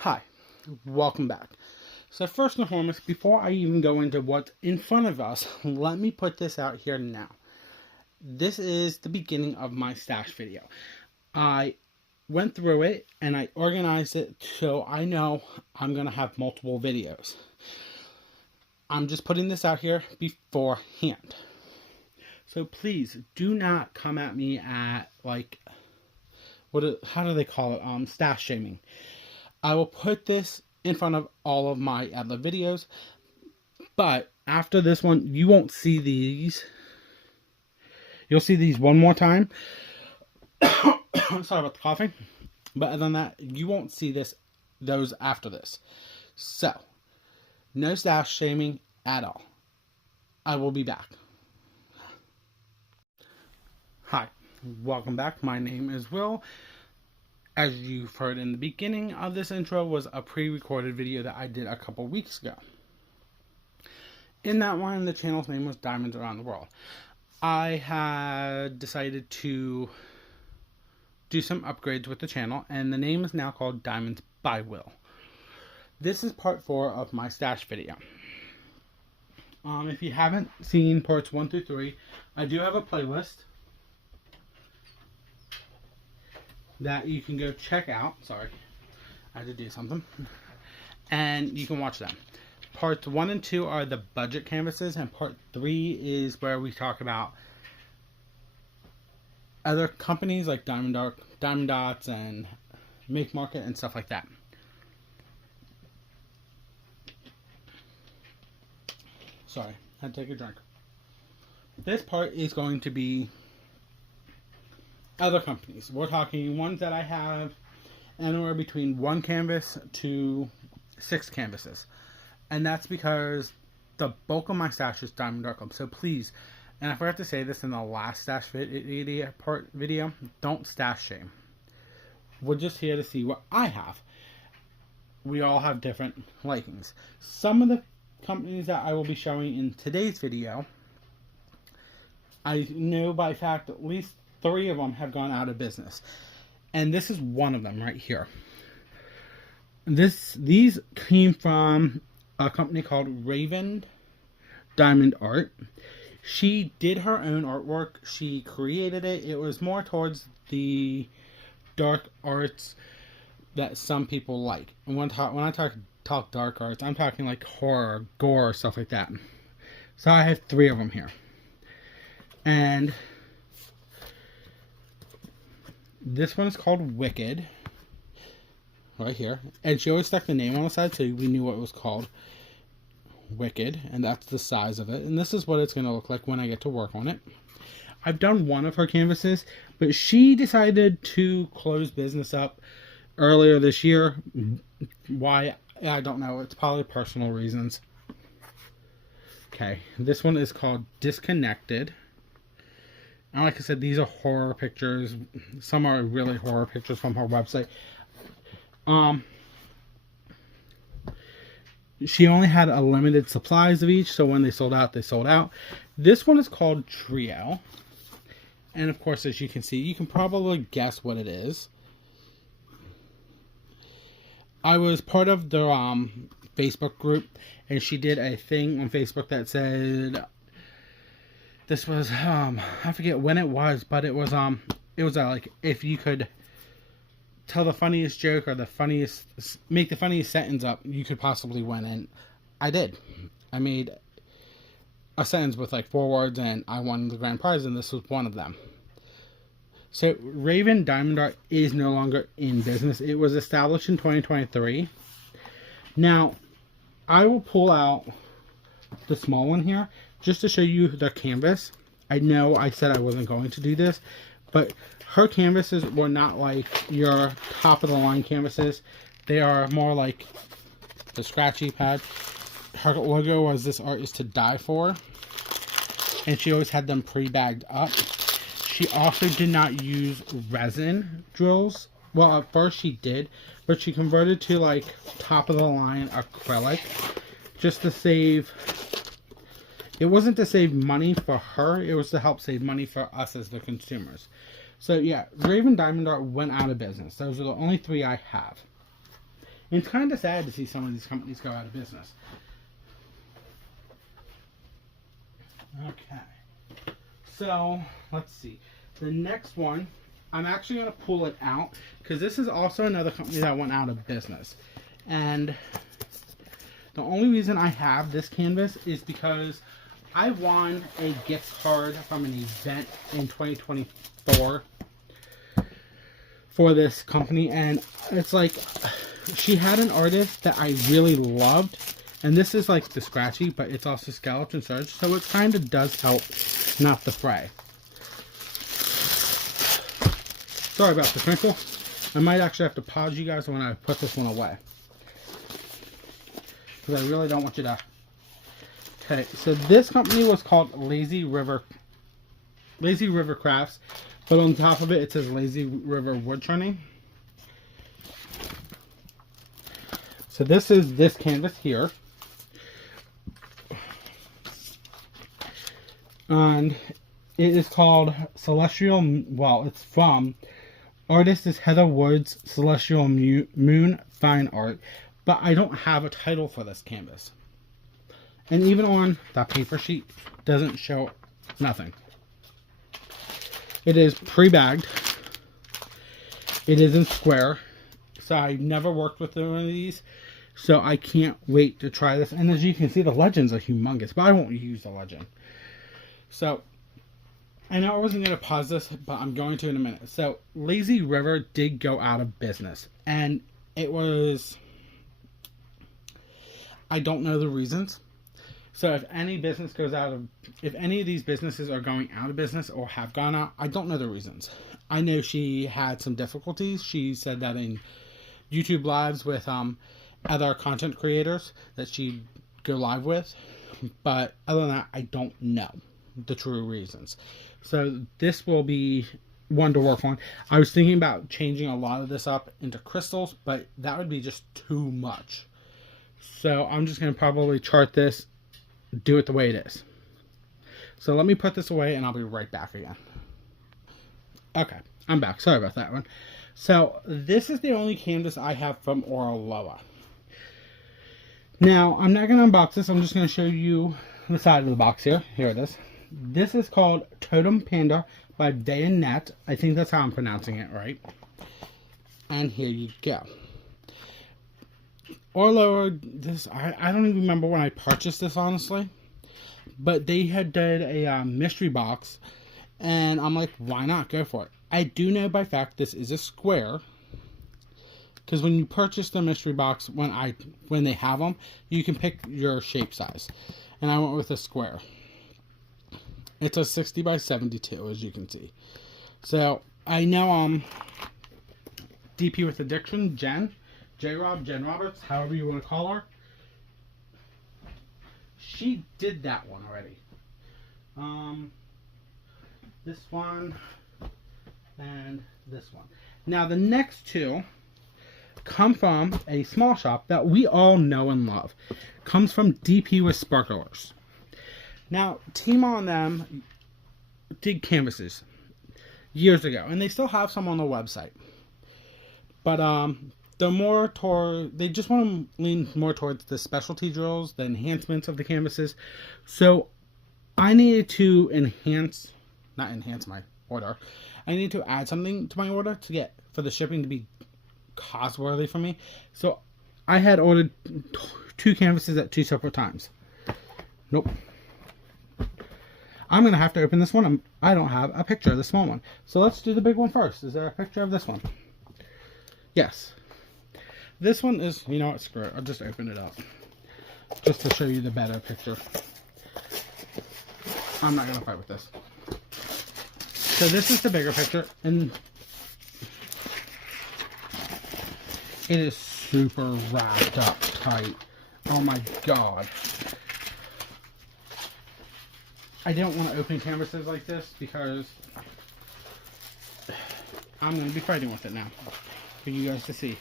Hi, welcome back. So first and foremost, before I even go into what's in front of us, let me put this out here now. This is the beginning of my stash video. I went through it and I organized it so I know I'm going to have multiple videos. I'm just putting this out here beforehand. So please do not come at me at how do they call it? Stash shaming. I will put this in front of all of my other videos, but after this one, you won't see these. You'll see these one more time. Sorry about the coughing. But other than that, you won't see those after this. So, no stash shaming at all. I will be back. Hi, welcome back. My name is Will. As you've heard in the beginning of this intro was a pre-recorded video that I did a couple weeks ago. In that one, the channel's name was Diamonds Around the World. I had decided to do some upgrades with the channel, and the name is now called Diamonds by Will. This is part 4 of my stash video. If you haven't seen parts 1 through 3, I do have a playlist that you can go check out. Sorry, I had to do something. And you can watch them. Parts 1 and 2 are the budget canvases, and part 3 is where we talk about other companies like Diamond Dots and Make Market and stuff like that. Sorry, I had to take a drink. This part is going to be other companies. We're talking ones that I have anywhere between 1 canvas to 6 canvases. And that's because the bulk of my stash is Diamond Art Club. So please, and I forgot to say this in the last stash video, don't stash shame. We're just here to see what I have. We all have different likings. Some of the companies that I will be showing in today's video, I know by fact at least 3 of them have gone out of business. And this is one of them right here. These came from a company called Raven Diamond Art. She did her own artwork. She created it. It was more towards the dark arts that some people like. And when I talk dark arts, I'm talking like horror, gore, stuff like that. So I have 3 of them here. And this one is called Wicked. Right here. And she always stuck the name on the side so we knew what it was called. Wicked. And that's the size of it. And this is what it's going to look like when I get to work on it. I've done one of her canvases, but she decided to close business up earlier this year. Why? I don't know. It's probably personal reasons. Okay. This one is called Disconnected. And like I said, these are horror pictures. Some are really horror pictures from her website. She only had a limited supplies of each, so when they sold out, they sold out. This one is called Trio. And of course, as you can see, you can probably guess what it is. I was part of the Facebook group, and she did a thing on Facebook that said, this was, I forget when it was, but it was like, if you could tell the funniest joke or make the funniest sentence up, you could possibly win. And I did. I made a sentence with like 4 words, and I won the grand prize, and this was one of them. So Raven Diamond Art is no longer in business. It was established in 2023. Now, I will pull out the small one here just to show you the canvas. I know I said I wasn't going to do this, but her canvases were not like your top of the line canvases. They are more like the scratchy pad. Her logo was "This art is to die for," and she always had them pre-bagged up. She also did not use resin drills. Well, at first she did, but she converted to like top of the line acrylic just to save. It wasn't to save money for her, it was to help save money for us as the consumers. So yeah, Raven Diamond Art went out of business. Those are the only 3 I have. And it's kind of sad to see some of these companies go out of business. Okay. So, let's see. The next one, I'm actually going to pull it out because this is also another company that went out of business. And the only reason I have this canvas is because I won a gift card from an event in 2024 for this company, and it's like she had an artist that I really loved, and this is like the scratchy, but it's also skeleton surge, so it kind of does help not the fray. Sorry about the crinkle. I might actually have to pause you guys when I put this one away, because I really don't want you to. Okay, so this company was called Lazy River Crafts, but on top of it, it says Lazy River Wood Turning. So this is this canvas here. And it is called Celestial, well, it's from, artist is Heather Woods, Celestial Moon Fine Art, but I don't have a title for this canvas. And even on that paper sheet, doesn't show nothing. It is pre-bagged. It is in square. So I never worked with one of these. So I can't wait to try this. And as you can see, the legends are humongous. But I won't use the legend. So, I know I wasn't going to pause this, but I'm going to in a minute. So, Lazy River did go out of business. And it was... I don't know the reasons. So if any business goes out of, if any of these businesses are going out of business or have gone out, I don't know the reasons. I know she had some difficulties. She said that in YouTube lives with other content creators that she'd go live with. But other than that, I don't know the true reasons. So this will be one to work on. I was thinking about changing a lot of this up into crystals, but that would be just too much. So I'm just going to probably chart this, do it the way it is. So let me put this away and I'll be right back again. Okay, I'm back. Sorry about that one. So this is the only canvas I have from Oraloa. Now, I'm not going to unbox this. I'm just going to show you the side of the box here. Here it is. This is called Totem Panda by Day and Net. I think that's how I'm pronouncing it right. And here you go. Oraloa, this I don't even remember when I purchased this, honestly. But they had did a mystery box. And I'm like, why not? Go for it. I do know by fact this is a square. Because when you purchase the mystery box, when they have them, you can pick your shape size. And I went with a square. It's a 60 by 72, as you can see. So, I know DP with Addiction, Jen Roberts, however you want to call her. She did that one already. This one and this one. Now the next two come from a small shop that we all know and love. Comes from DP with Sparklers. Now, Tima and them did canvases years ago, and they still have some on the website. But they're more toward, they just want to lean more towards the specialty drills, the enhancements of the canvases. So I needed to not enhance my order. I needed to add something to my order to get for the shipping to be cost worthy for me. So I had ordered 2 canvases at 2 separate times. Nope. I'm going to have to open this one. I don't have a picture of the small one. So let's do the big one first. Is there a picture of this one? Yes. This one is, you know what, screw it. I'll just open it up. Just to show you the better picture. I'm not going to fight with this. So this is the bigger picture. And it is super wrapped up tight. Oh my god. I don't want to open canvases like this because I'm going to be fighting with it now for you guys to see.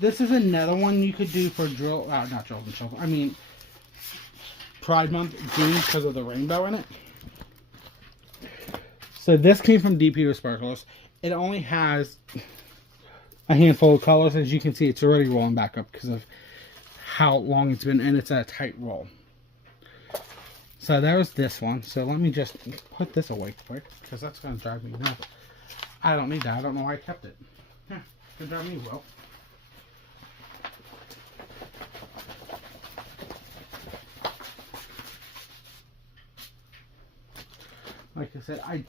This is another one you could do for not drills and shovels. I mean, Pride Month June because of the rainbow in it. So this came from DP Sparklers. It only has a handful of colors. As you can see, it's already rolling back up because of how long it's been, and it's a tight roll. So there's this one. So let me just put this away quick, because that's going to drive me nuts. I don't need that. I don't know why I kept it. Good drive me well. Like I said, I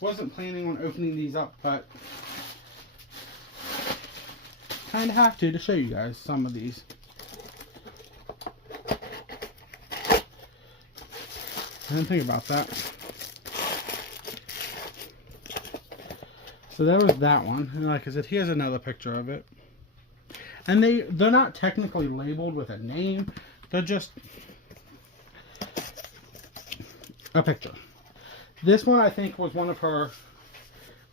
wasn't planning on opening these up, but kind of have to show you guys some of these. I didn't think about that. So there was that one, and like I said, here's another picture of it. And they're not technically labeled with a name, they're just a picture. This one I think was one of her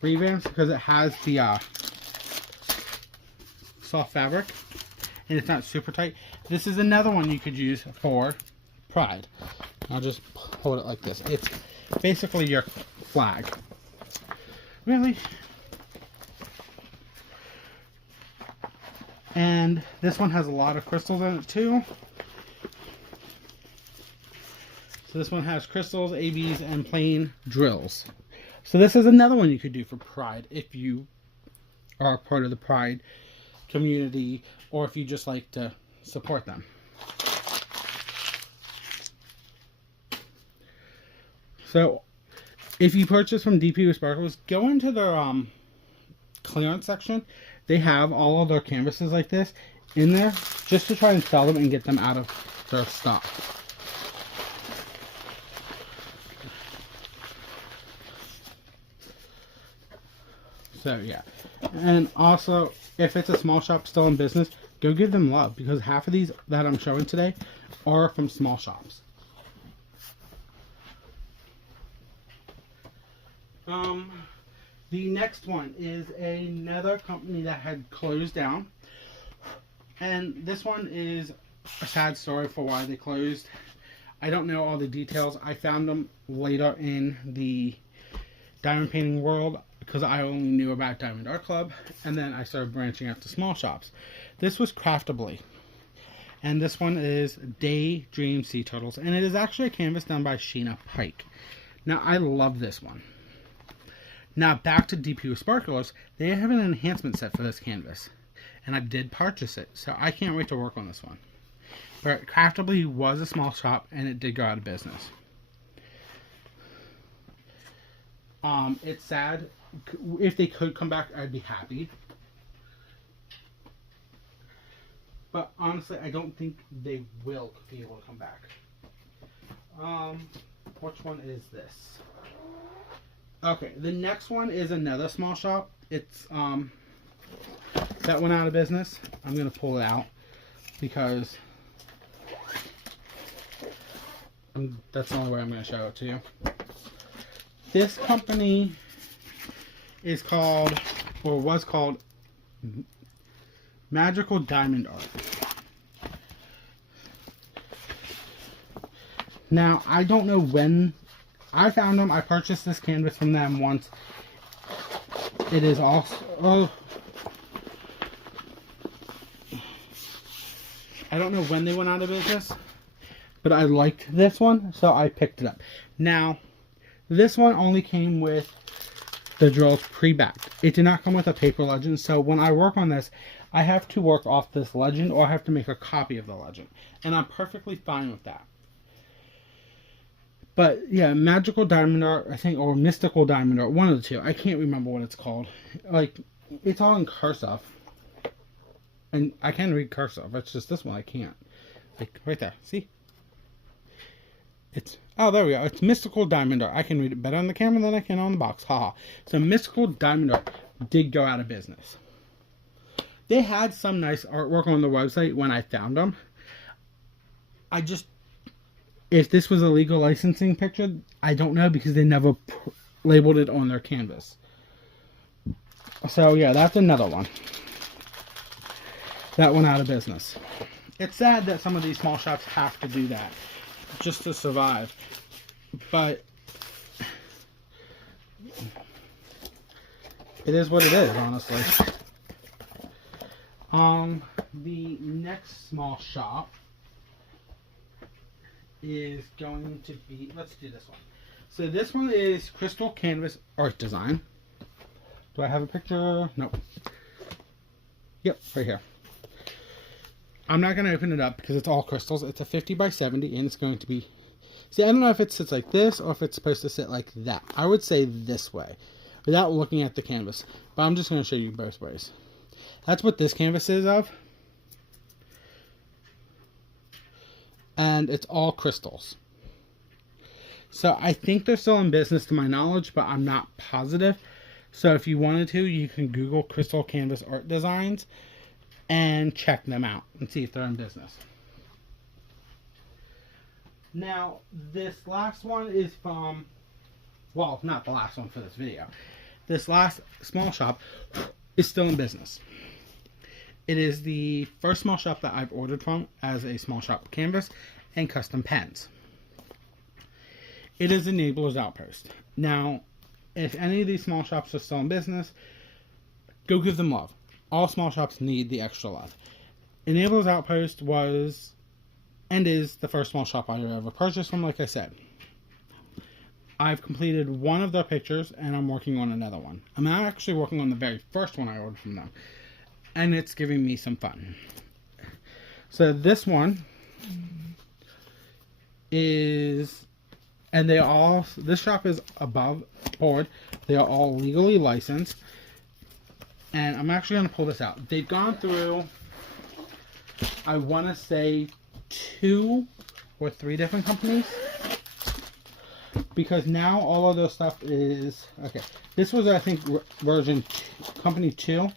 revamps because it has the soft fabric and it's not super tight. This is another one you could use for Pride. I'll just hold it like this. It's basically your flag. Really? And this one has a lot of crystals in it too. So this one has crystals, ABs, and plain drills. So this is another one you could do for Pride if you are a part of the Pride community or if you just like to support them. So if you purchase from DP Sparklers, go into their clearance section. They have all of their canvases like this in there just to try and sell them and get them out of their stock. So yeah, and also if it's a small shop still in business, go give them love, because half of these that I'm showing today are from small shops. The next one is another company that had closed down, and this one is a sad story for why they closed. I don't know all the details. I found them later in the diamond painting world because I only knew about Diamond Art Club, and then I started branching out to small shops. This was Craftably, and this one is Daydream Sea Turtles, and it is actually a canvas done by Sheena Pike. Now I love this one. Now back to DP Sparklers, they have an enhancement set for this canvas, and I did purchase it, so I can't wait to work on this one. But Craftably was a small shop, and it did go out of business. It's sad. If they could come back, I'd be happy. But honestly, I don't think they will be able to come back. Which one is this? Okay, the next one is another small shop. It's that went out of business. I'm gonna pull it out because that's the only way I'm gonna show it to you. This company is called, or was called, Magical Diamond Art. Now, I don't know when I found them. I purchased this canvas from them once. It is also, I don't know when they went out of business, but I liked this one, so I picked it up. Now, this one only came with the drills pre-backed. It did not come with a paper legend, so when I work on this, I have to work off this legend, or I have to make a copy of the legend, and I'm perfectly fine with that. But yeah, Magical Diamond Art, I think, or Mystical Diamond Art, one of the two. I can't remember what it's called. Like, it's all in cursive, and I can read cursive. It's just this one I can't. Like right there, see? It's, oh, there we go. It's Mystical Diamond Art. I can read it better on the camera than I can on the box. Haha. So Mystical Diamond Art did go out of business. They had some nice artwork on the website when I found them. I just, if this was a legal licensing picture, I don't know, because they never labeled it on their canvas. So yeah, that's another one that went out of business. It's sad that some of these small shops have to do that just to survive, but it is what it is, honestly. The next small shop is going to be, let's do this one. So this one is Crystal Canvas Art Design. Do I have a picture? Nope. Yep, right here. I'm not going to open it up because it's all crystals. It's a 50 by 70 and it's going to be... See, I don't know if it sits like this or if it's supposed to sit like that. I would say this way without looking at the canvas. But I'm just going to show you both ways. That's what this canvas is of. And it's all crystals. So I think they're still in business to my knowledge, but I'm not positive. So if you wanted to, you can Google Crystal Canvas Art Designs and check them out and see if they're in business. Now, this last one is from, well, not the last one for this video. This last small shop is still in business. It is the first small shop that I've ordered from as a small shop canvas and custom pens. It is Enabler's Outpost. Now, if any of these small shops are still in business, go give them love. All small shops need the extra love. Enabler's Outpost was and is the first small shop I ever purchased from, like I said. I've completed one of their pictures and I'm working on another one. I'm actually working on the very first one I ordered from them. And it's giving me some fun. So this one is, and they all, this shop is above board. They are all legally licensed. And I'm actually going to pull this out. They've gone through, I want to say, 2 or 3 different companies. Because now all of their stuff is, okay, this was, I think, version company 2.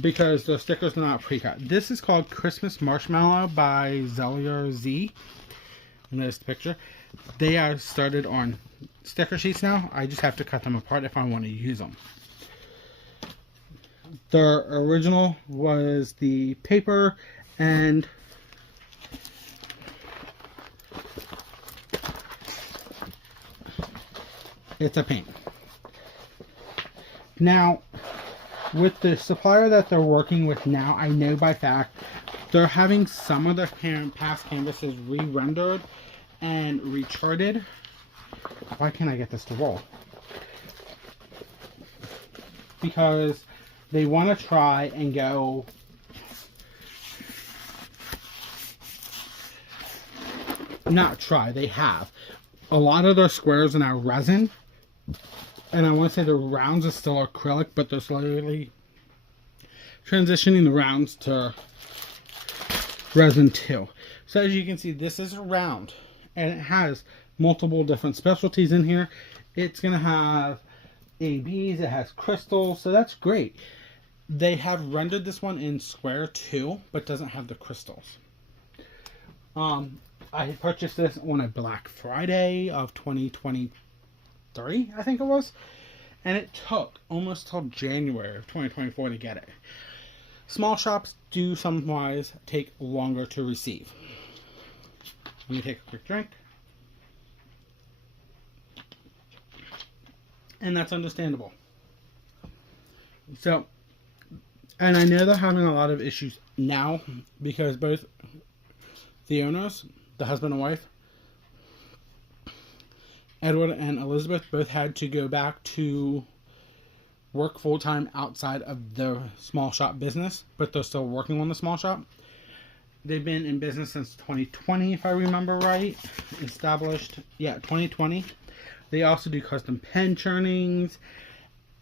Because the stickers are not pre-cut. This is called Christmas Marshmallow by Zellier Z. And there's the picture. They are started on sticker sheets now. I just have to cut them apart if I want to use them. Their original was the paper and it's a paint. Now, with the supplier that they're working with now, I know by fact they're having some of their past canvases re-rendered and recharted. Why can't I get this to roll? Because they want to try and go not try, they have. A lot of their squares are now resin. And I want to say the rounds are still acrylic, but they're slowly transitioning the rounds to resin too. So as you can see, this is a round. And it has multiple different specialties in here. It's going to have ABs, it has crystals, so that's great. They have rendered this one in square too, but doesn't have the crystals. I purchased this on a Black Friday of 2023, I think it was. And it took almost till January of 2024 to get it. Small shops do sometimes take longer to receive. Let me take a quick drink. And that's understandable. So, and I know they're having a lot of issues now because both the owners, the husband and wife, Edward and Elizabeth, both had to go back to work full-time outside of the small shop business, but they're still working on the small shop. They've been in business since 2020, if I remember right. Established, yeah, 2020. They also do custom pen churnings,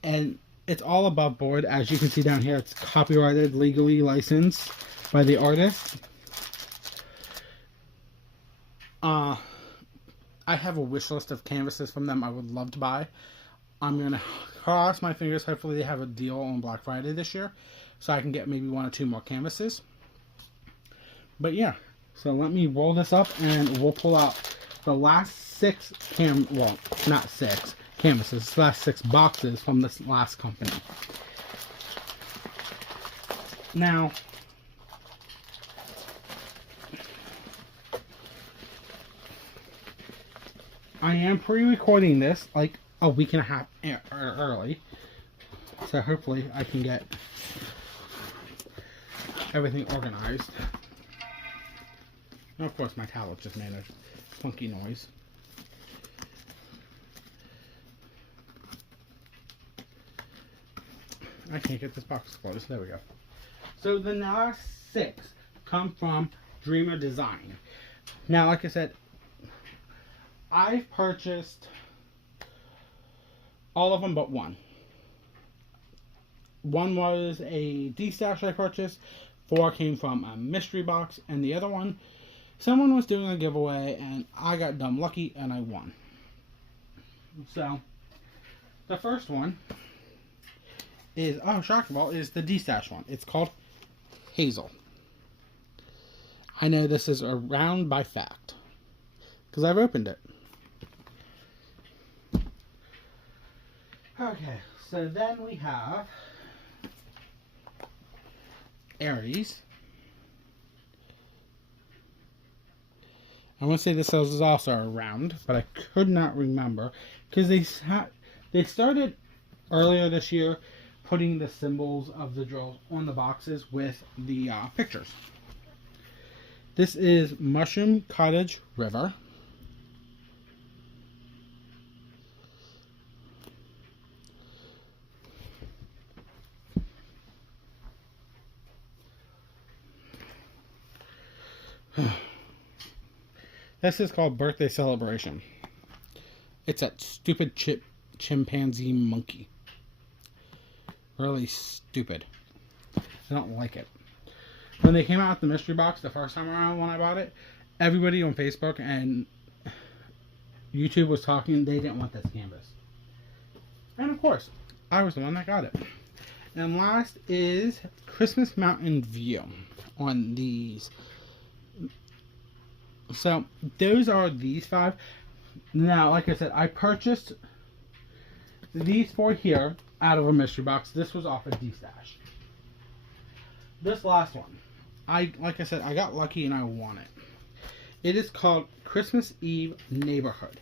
and it's all above board. As you can see down here, it's copyrighted, legally licensed by the artist. I have a wish list of canvases from them I would love to buy. I'm going to cross my fingers. Hopefully they have a deal on Black Friday this year, so I can get maybe 1 or 2 more canvases. But yeah, so let me roll this up and we'll pull out the last 6 well, not 6 canvases, the last 6 boxes from this last company. Now, I am pre-recording this, like a week and a half early. So hopefully I can get everything organized. And of course my tablet just made a funky noise. I can't get this box closed. There we go. So the last 6 come from Dreamer Design. Now, like I said, I've purchased all of them but one. One was a D-Stash I purchased. 4 came from a mystery box. And the other one, someone was doing a giveaway and I got dumb lucky and I won. So, the first one is, oh, shock of all, is the D-Stash one. It's called Hazel. I know this is around by fact, because I've opened it. Okay, so then we have Aries. I want to say this is also around, but I could not remember, because they started earlier this year putting the symbols of the drills on the boxes with the pictures. This is Mushroom Cottage River. This is called Birthday Celebration. It's that stupid chimpanzee monkey. Really stupid. I don't like it. When they came out with the mystery box the first time around when I bought it, everybody on Facebook and YouTube was talking they didn't want this canvas. And of course, I was the one that got it. And last is Christmas Mountain View on these. So those are these 5. Now, like I said, I purchased these 4 here out of a mystery box. This was off a D-Stash. This last one, like I said, I got lucky and I won it. It is called Christmas Eve Neighborhood.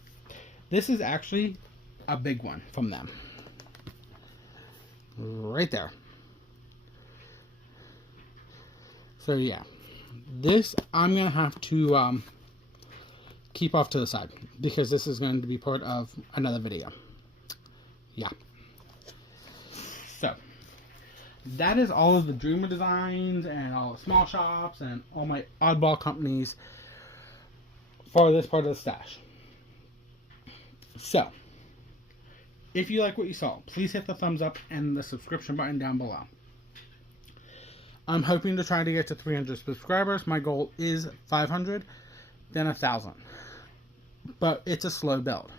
This is actually a big one from them. Right there. So yeah, this I'm going to have to keep off to the side because this is going to be part of another video. Yeah. So, that is all of the Dreamer Designs and all the small shops and all my oddball companies for this part of the stash. So, if you like what you saw, please hit the thumbs up and the subscription button down below. I'm hoping to try to get to 300 subscribers. My goal is 500, then 1,000. But it's a slow build.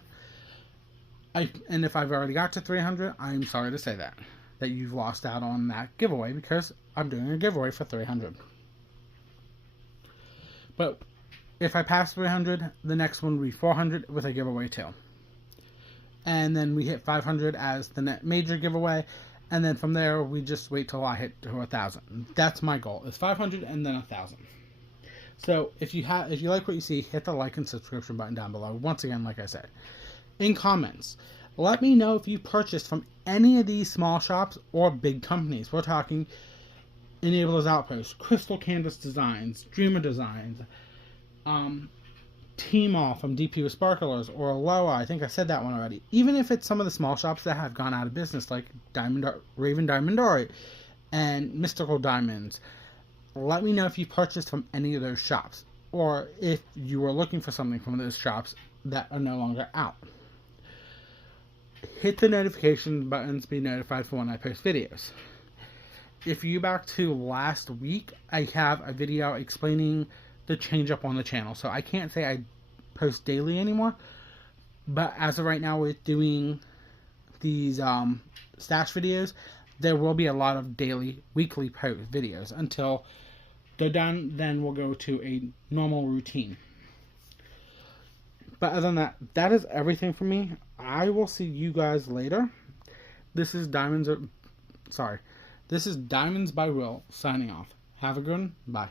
And if I've already got to 300, I'm sorry to say that you've lost out on that giveaway because I'm doing a giveaway for 300. But if I pass 300, the next one will be 400 with a giveaway too. And then we hit 500 as the major giveaway. And then from there, we just wait till I hit to 1,000. That's my goal. It's 500 and then 1,000. So if you like what you see, hit the like and subscription button down below. Once again, like I said. In comments, let me know if you purchased from any of these small shops or big companies. We're talking Enablers Outpost, Crystal Canvas Designs, Dreamer Designs, T-Mall from DP with Sparklers, or Aloha. I think I said that one already. Even if it's some of the small shops that have gone out of business, like Raven Diamondori and Mystical Diamonds. Let me know if you purchased from any of those shops, or if you were looking for something from those shops that are no longer out. Hit the notification buttons to be notified for when I post videos. If you back to last week, I have a video explaining the change up on the channel. So I can't say I post daily anymore, but as of right now with doing these stash videos, there will be a lot of daily, weekly post videos until they're done. Then we'll go to a normal routine. But other than that, that is everything for me. I will see you guys later. This is Diamonds by Will signing off. Have a good one. Bye.